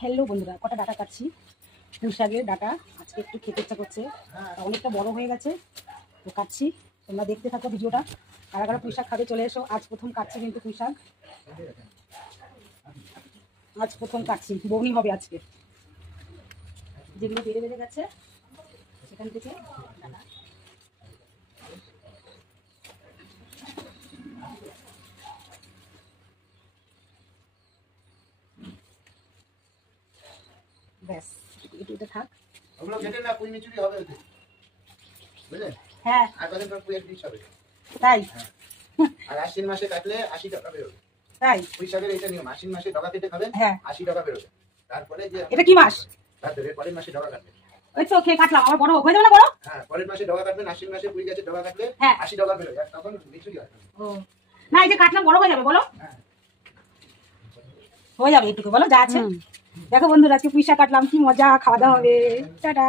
Hello বন্ধুরা, কটা data কাটছি, পুঁই শাকের ডাটা। আজকে একটু খেতে ইচ্ছা করছে, অনেকটা বড় হয়ে গেছে তো কাটছি। তোমরা দেখতে থাকো ভিডিওটা। কারা কারা পুঁই শাক খাবে চলে এসো। আজ প্রথম কাটছি কিন্তু পুঁই শাক, আজ প্রথম কাটছি, বউনি হবে আজকে। যেগুলো বেড়ে বেড়ে গেছে সেখান থেকে ডাটা ব্যাস এটা থাক। ওগুলো কেটে না পুঁই মিচুরি হবে ওতে, বুঝলে? হ্যাঁ, আর কদিন পর পুঁইয়ের ডিশ হবে। তাই? আর আশ্বিন মাসে কাটলে 80 টাকা বেরোবে। তাই পুঁই শাকের এটা নিয়ম, আশ্বিন মাসে ডগা কেটে খাবেন, হ্যাঁ। 80 টাকা বেরোবে। তারপরে যে এটা কি মাস? তারপরে পরের মাসে ডগা কাটবেন। ওই তো খেয়ে কাটলাম, আমার বড় হয়ে যাবে না বড়? হ্যাঁ, পরের মাসে ডগা কাটবেন, আশ্বিন মাসে পুঁই গাছে ডগা কাটলে হ্যাঁ 80 টাকা বেরোবে। আর তখন মিচুরি হয়। ও না, এই যে কাটলাম বড় হয়ে যাবে বলো? হ্যাঁ, হয়ে যাবে একটু বলো যা আছে। দেখো বন্ধুরা, আজকে পুঁই শাক কাটলাম, কি মজা, খাওয়া দাওয়া হবে। টাটা।